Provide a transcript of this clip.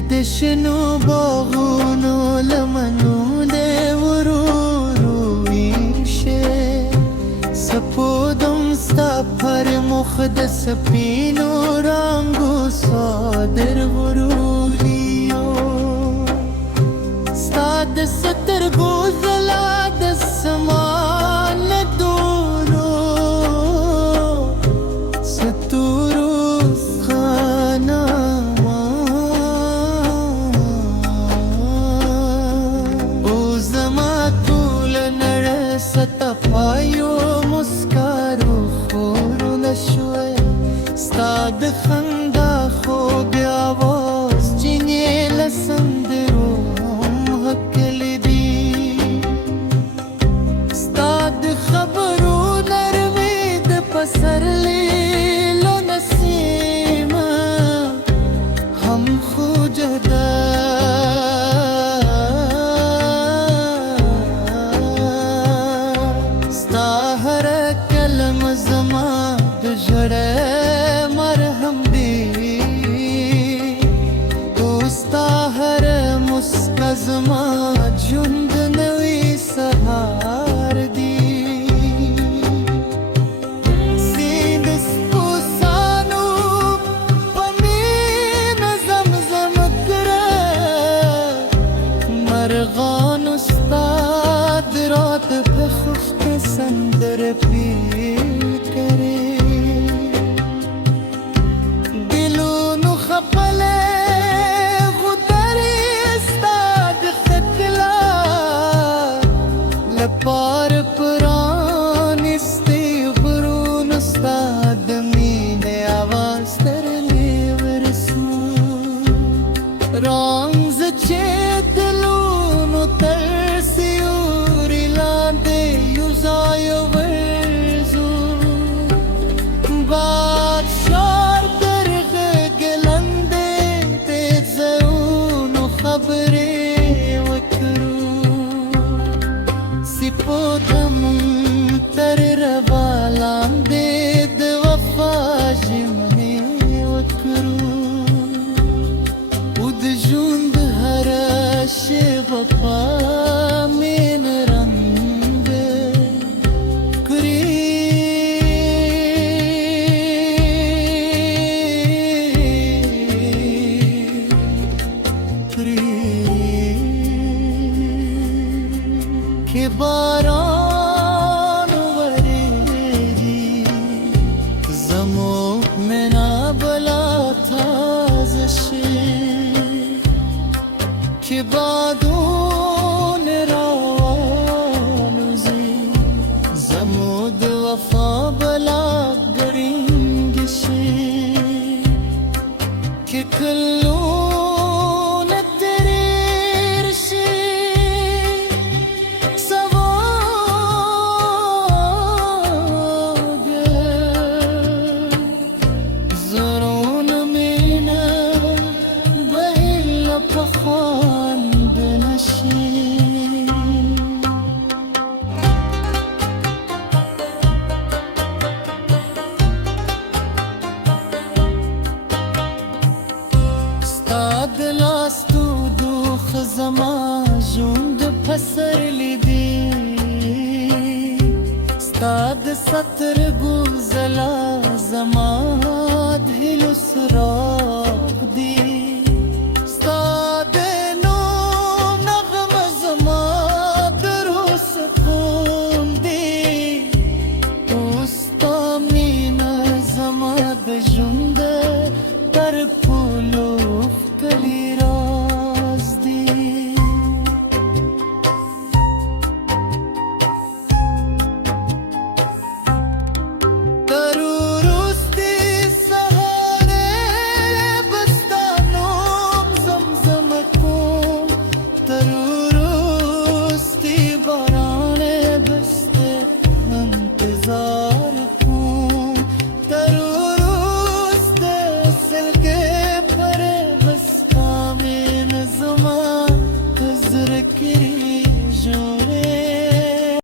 دشنو باغونو لمنو ورورو ویشه سپودم ستا پر مخ د سپینو رنگو صادر ورولیو ستا د سترګو ځلا د سمان دورو ستورو پایو مسکارو خورو نشوه ستا د خندا خوږ آواز چینې له سندرو هم حقل دي ستا د خبرو نرمي د پسرلي له نسیمه هم خو جدا مرهم دی دوستا هر مسکا زما ژوند نوی سهار دی سیند سپو سانو په مینه زمزم کړه مرغانو ستا د رات په خفته سندره پی پار پرانستی غرون ستا د مینې آواز ترلې ورسو رانځ چې دلونو تر سیوري لاندې یو ځای ورځو باد شار تر غږ لاندې د ځایونو خبرې سپودم تر روالام دې د وفا ژمنې وکړو او د ژوند هره شېبه په مینه رنګ کړي که باران وریږي زموږ مینه بلا تازه شي که بادونه راوالوزي زموږ د وفا بلا ګړنګ شي که کلونه تېر شي زما ژوند پسرلی دی ستا د سترګو ځلا زما د هیلو څراغ